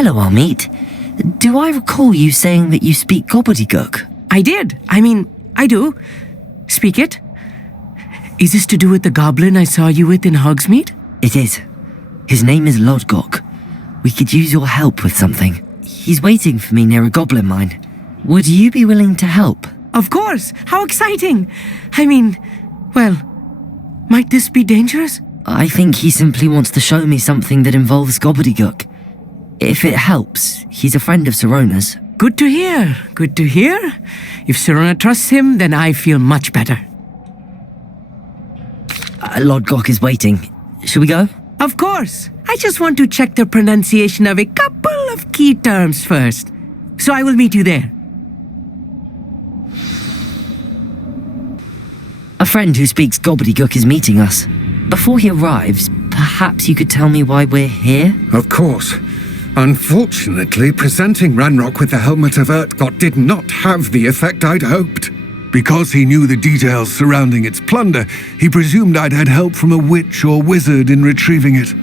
Hello, Amit. Do I recall you saying that you speak gobbledygook? I did. I do. Speak it. Is this to do with the goblin I saw you with in Hogsmeade? It is. His name is Lodgok. We could use your help with something. He's waiting for me near a goblin mine. Would you be willing to help? Of course. How exciting. Well, might this be dangerous? I think he simply wants to show me something that involves gobbledygook. If it helps, he's a friend of Sirona's. Good to hear. Good to hear. If Sirona trusts him, then I feel much better. Lodgok is waiting. Shall we go? Of course. I just want to check the pronunciation of a couple of key terms first. So I will meet you there. A friend who speaks gobbledygook is meeting us. Before he arrives, perhaps you could tell me why we're here? Of course. Unfortunately, presenting Ranrock with the Helmet of Urtkot did not have the effect I'd hoped. Because he knew the details surrounding its plunder, he presumed I'd had help from a witch or wizard in retrieving it.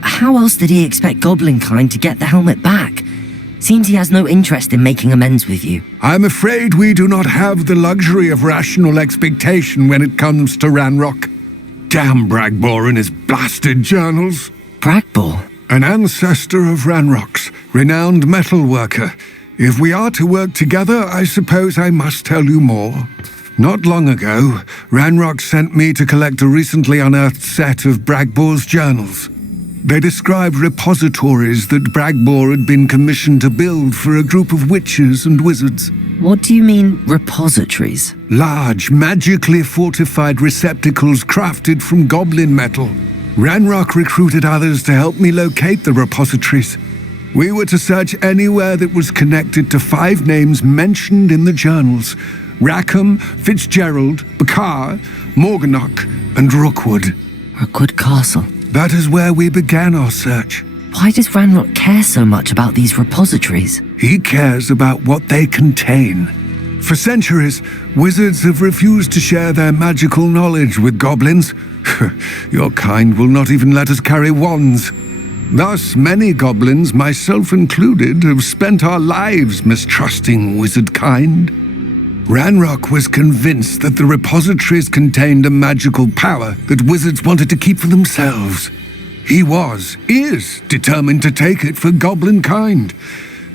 How else did he expect Goblinkind to get the helmet back? Seems he has no interest in making amends with you. I'm afraid we do not have the luxury of rational expectation when it comes to Ranrock. Damn Bragbor and his blasted journals. Bragbor? An ancestor of Ranrock's, renowned metalworker. If we are to work together, I suppose I must tell you more. Not long ago, Ranrock sent me to collect a recently unearthed set of Bragbor's journals. They described repositories that Bragbor had been commissioned to build for a group of witches and wizards. What do you mean, repositories? Large, magically fortified receptacles crafted from goblin metal. Ranrock recruited others to help me locate the repositories. We were to search anywhere that was connected to 5 names mentioned in the journals: Rackham, Fitzgerald, Bakar, Morganach, and Rookwood. Rookwood Castle. That is where we began our search. Why does Ranrock care so much about these repositories? He cares about what they contain. For centuries, wizards have refused to share their magical knowledge with goblins. Your kind will not even let us carry wands. Thus, many goblins, myself included, have spent our lives mistrusting wizard kind. Ranrock was convinced that the repositories contained a magical power that wizards wanted to keep for themselves. He is determined to take it for goblin kind.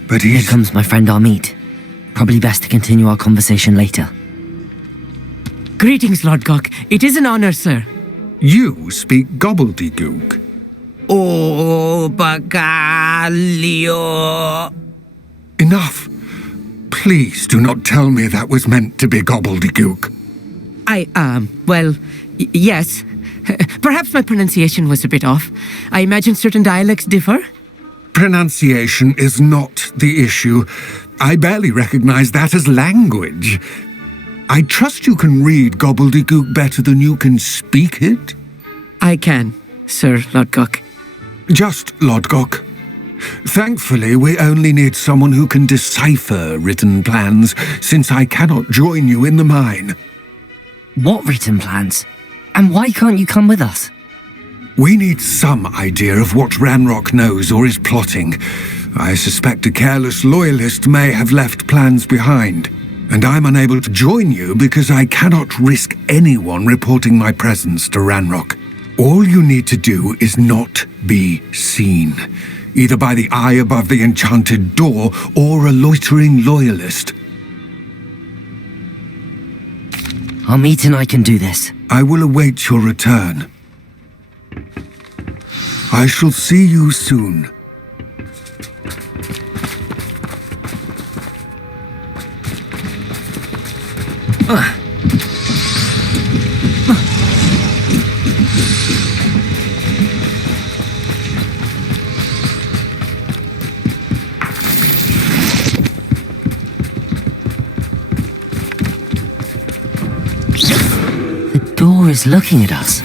But Here comes my friend Amit. Probably best to continue our conversation later. Greetings, Lodgok. It is an honor, sir. You speak gobbledygook. Oh, Bagalio. Enough. Please do not tell me that was meant to be gobbledygook. Yes. Perhaps my pronunciation was a bit off. I imagine certain dialects differ. Pronunciation is not the issue. I barely recognize that as language. I trust you can read gobbledygook better than you can speak it? I can, Sir Lodgok. Just Lodgok. Thankfully, we only need someone who can decipher written plans, since I cannot join you in the mine. What written plans? And why can't you come with us? We need some idea of what Ranrock knows or is plotting. I suspect a careless loyalist may have left plans behind. And I'm unable to join you because I cannot risk anyone reporting my presence to Ranrock. All you need to do is not be seen, either by the eye above the enchanted door or a loitering loyalist. Amit and I can do this. I will await your return. I shall see you soon. The door is looking at us.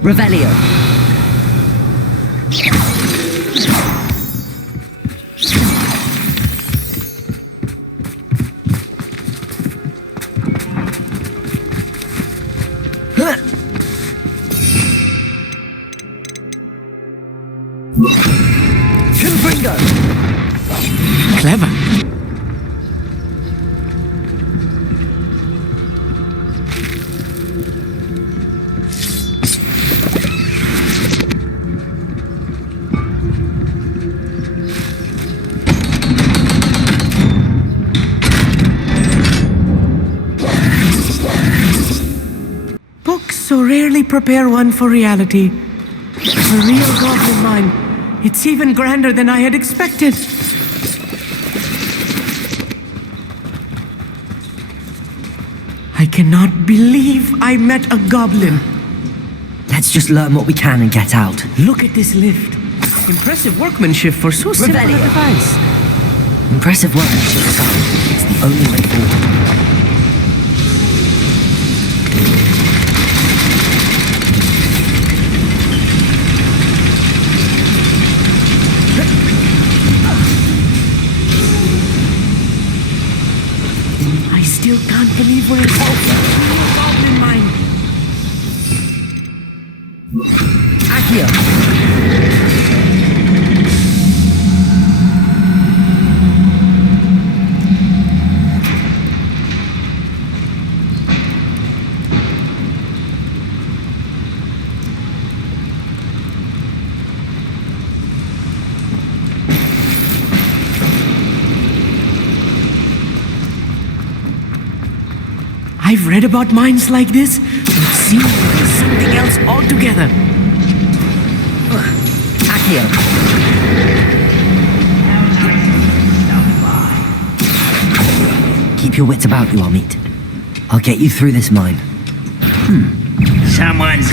Revelio. Confringo! Clever. Books so rarely prepare one for reality. A real goblin mine. It's even grander than I had expected. I cannot believe I met a goblin. Let's just learn what we can and get out. Look at this lift. Impressive workmanship for so simple a Revelio. device. Impressive workmanship aside, it's the only way forward. I still can't believe we're in a goblin mine. Accio! I've read about mines like this, but it seems like it's something else altogether. Accio! Keep your wits about you, Amit. I'll get you through this mine. Someone's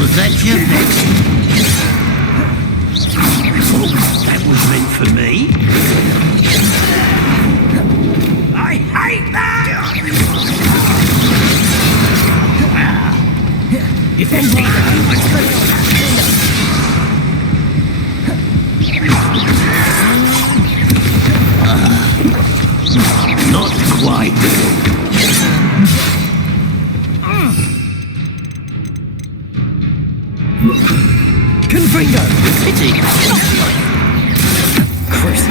Was that your next? Oh, that was meant for me. I hate that! Defend me! Not quite. Confringo! Pity. Chris.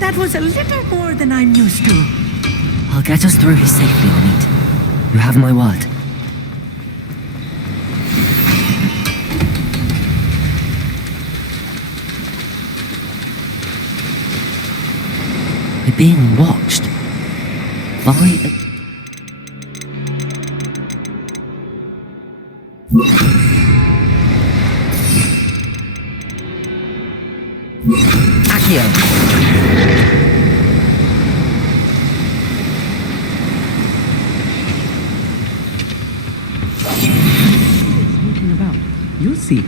That was a little more than I'm used to. I'll get us through here safely, Amit. You have my word. We're being watched. By a... Accio! Sneaking about. You'll see.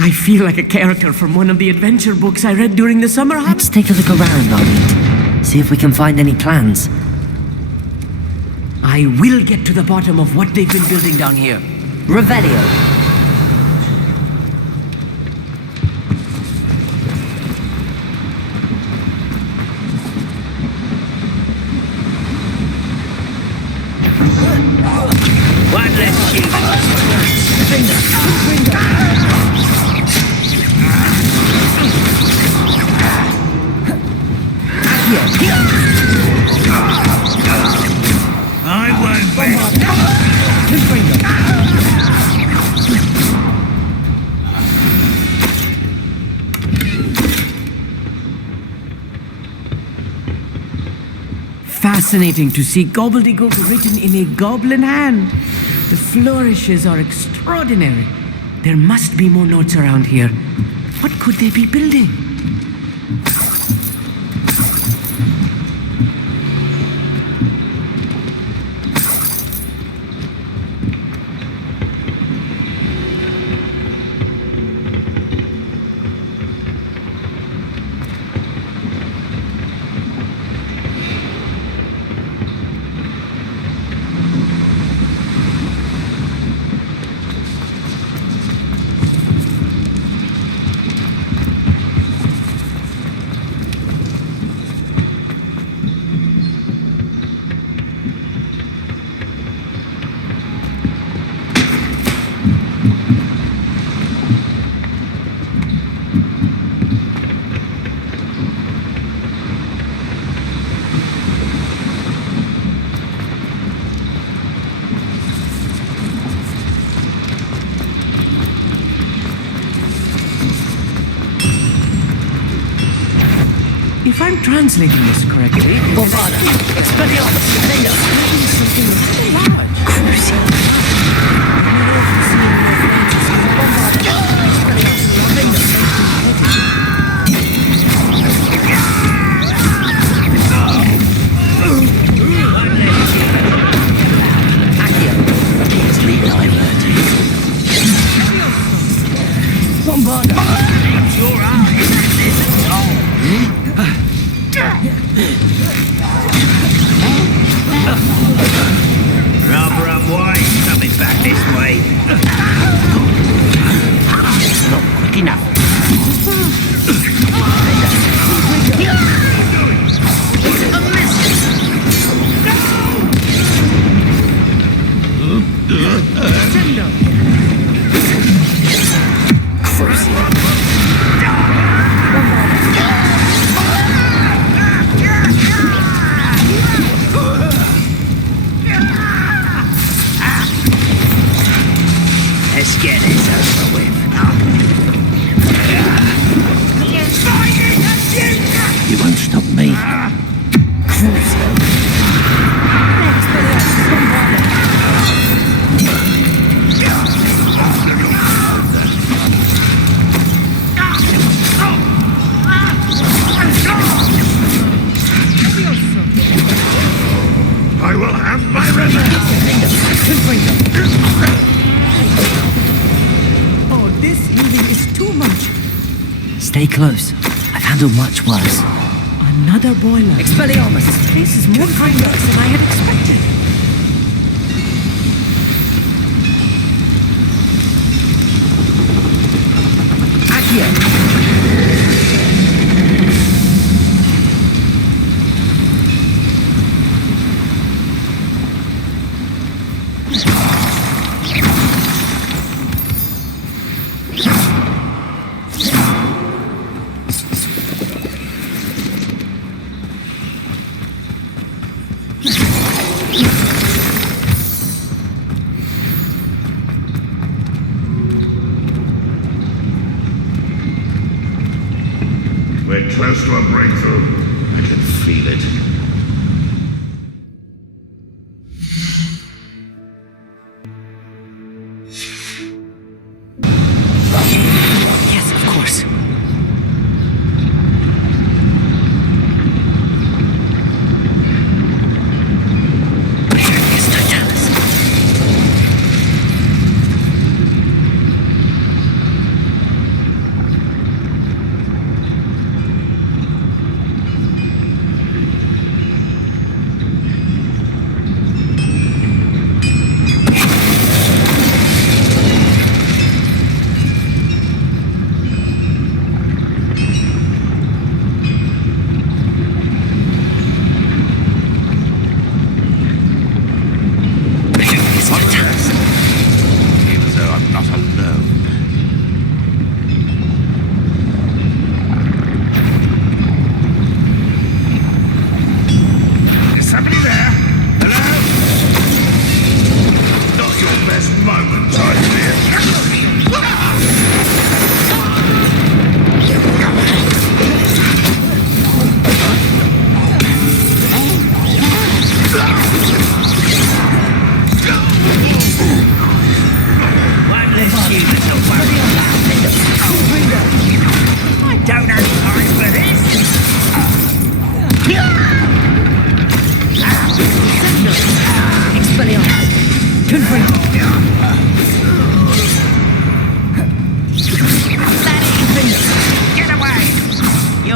I feel like a character from one of the adventure books I read during the summer holidays. Let's take a look around, Amit. See if we can find any plans. I will get to the bottom of what they've been building down here. Revelio! One less shoot. I won't bet. fascinating to see gobbledygook written in a goblin hand. The flourishes are extraordinary. There must be more notes around here. What could they be building? If I'm translating this correctly, Bombarda! Expelliarmus! Defender! something large. Easily diverted. Bombarda! Your eyes! Rather unwise coming back this way. It's not quick enough. Let's get this over with. You won't stop me. I will have my revenge! Oh, this healing is too much. Stay close. I've handled much worse. Another boiler. Expelliarmus! This place is more complex than I had expected. We're close to a breakthrough. I can feel it. Yes, of course. Yes, Totalis.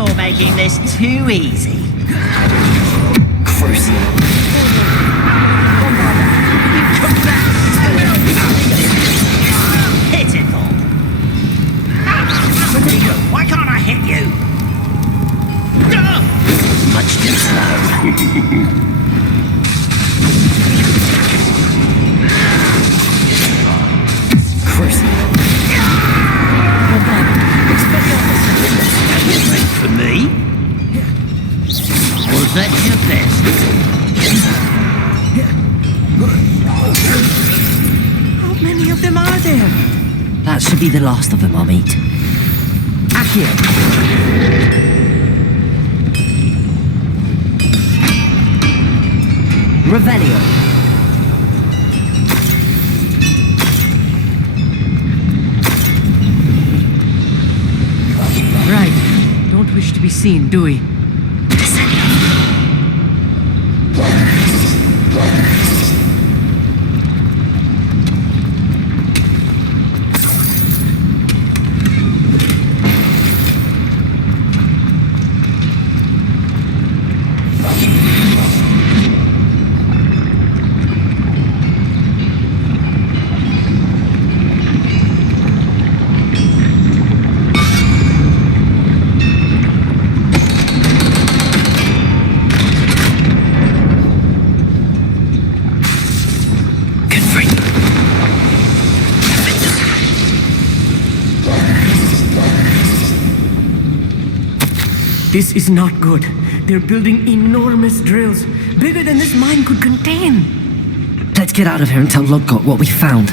You're making this too easy. Crucial. Pitiful. Rodrigo, why can't I hit you? Much too slow. Crucial. Wait for me? Was that your best? How many of them are there? That should be the last of them, Amit. Accio. Revelio. Right. Don't wish to be seen, do we? This is not good. They're building enormous drills, bigger than this mine could contain. Let's get out of here and tell Lodgok what we found.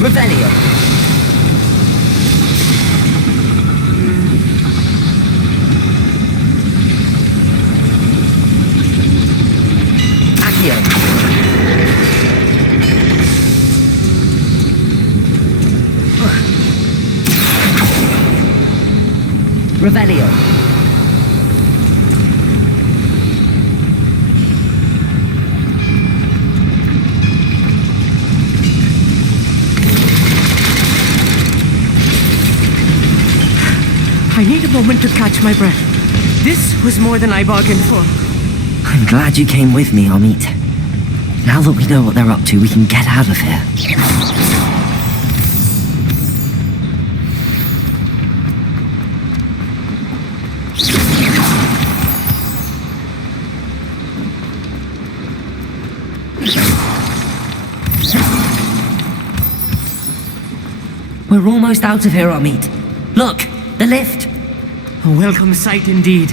Revelio. Accio. Revelio. I need a moment to catch my breath. This was more than I bargained for. I'm glad you came with me, Amit. Now that we know what they're up to, we can get out of here. We're almost out of here, Amit. Look, the lift. A welcome sight indeed.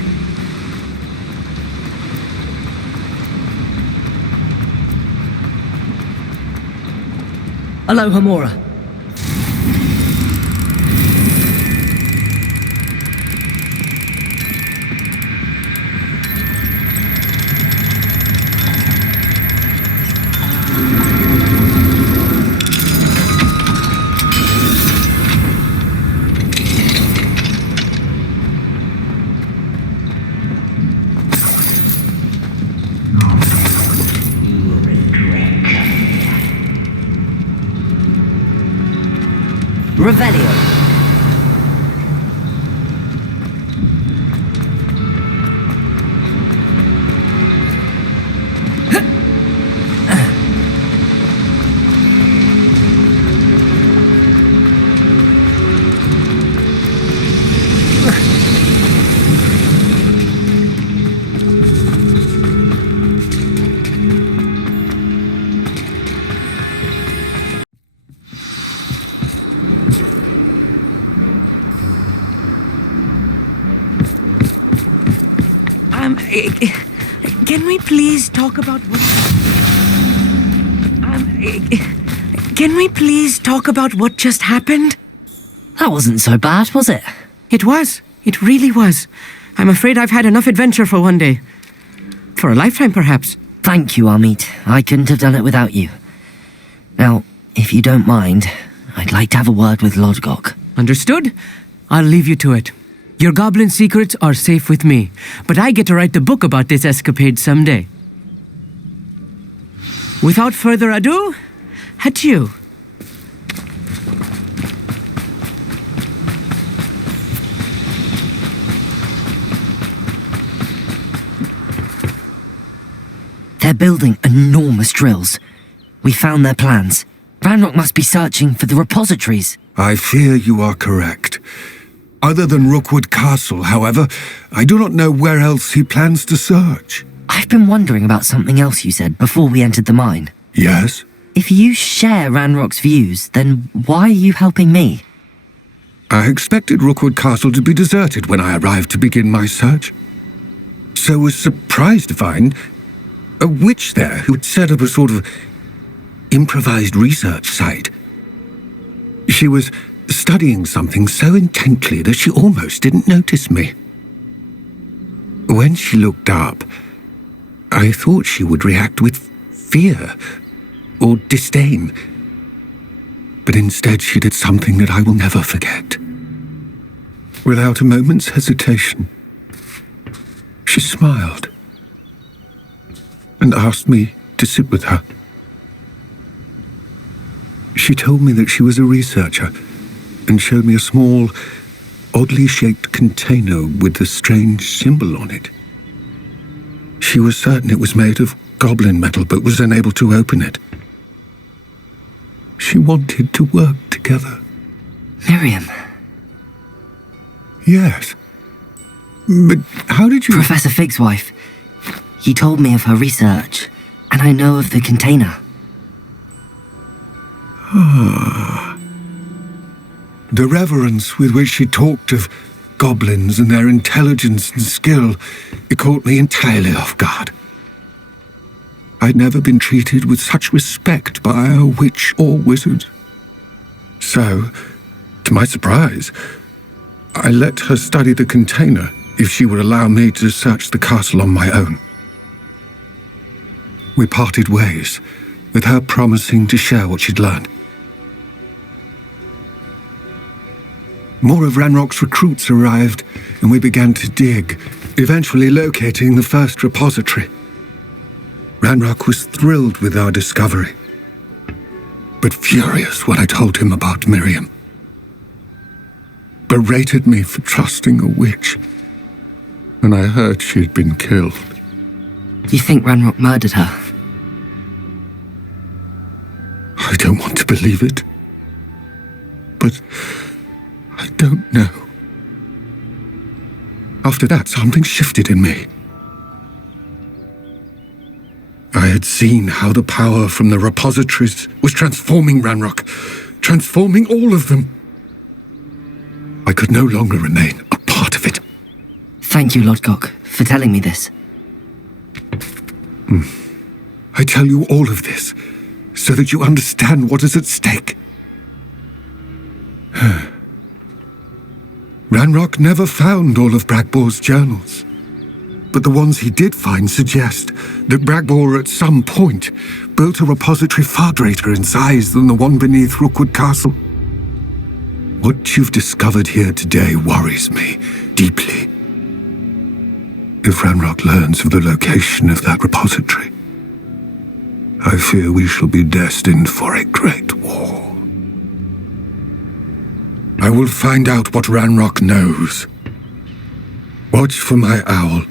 Aloha, Mora. Revelio. Can we please talk about what... Can we please talk about what just happened? That wasn't so bad, was it? It was. It really was. I'm afraid I've had enough adventure for one day. For a lifetime, perhaps. Thank you, Amit. I couldn't have done it without you. Now, if you don't mind, I'd like to have a word with Lodgok. Understood? I'll leave you to it. Your goblin secrets are safe with me, but I get to write the book about this escapade someday. Without further ado, adieu. building enormous drills. We found their plans. Ranrock must be searching for the repositories. I fear you are correct. Other than Rookwood Castle, however, I do not know where else he plans to search. I've been wondering about something else you said before we entered the mine. Yes? If you share Ranrock's views, then why are you helping me? I expected Rookwood Castle to be deserted when I arrived to begin my search. So was surprised to find a witch there who had set up a sort of improvised research site. She was studying something so intently that she almost didn't notice me. When she looked up, I thought she would react with fear or disdain. But instead she did something that I will never forget. Without a moment's hesitation, she smiled and asked me to sit with her. She told me that she was a researcher and showed me a small, oddly shaped container with a strange symbol on it. She was certain it was made of goblin metal but was unable to open it. She wanted to work together. Miriam. Yes. But how did you... Professor Fig's wife. He told me of her research, and I know of the container. The reverence with which she talked of goblins and their intelligence and skill, it caught me entirely off guard. I'd never been treated with such respect by a witch or wizard. So, to my surprise, I let her study the container if she would allow me to search the castle on my own. We parted ways, with her promising to share what she'd learned. More of Ranrock's recruits arrived, and we began to dig, eventually locating the first repository. Ranrock was thrilled with our discovery, but furious when I told him about Miriam. Berated me for trusting a witch, and I heard she'd been killed. You think Ranrock murdered her? I don't want to believe it, but I don't know. After that, something shifted in me. I had seen how the power from the repositories was transforming Ranrock, transforming all of them. I could no longer remain a part of it. Thank you, Lodgok, for telling me this. I tell you all of this so that you understand what is at stake. Ranrock never found all of Bragbor's journals, but the ones he did find suggest that Bragbor at some point built a repository far greater in size than the one beneath Rookwood Castle. What you've discovered here today worries me deeply. If Ranrock learns of the location of that repository, I fear we shall be destined for a great war. I will find out what Ranrock knows. Watch for my owl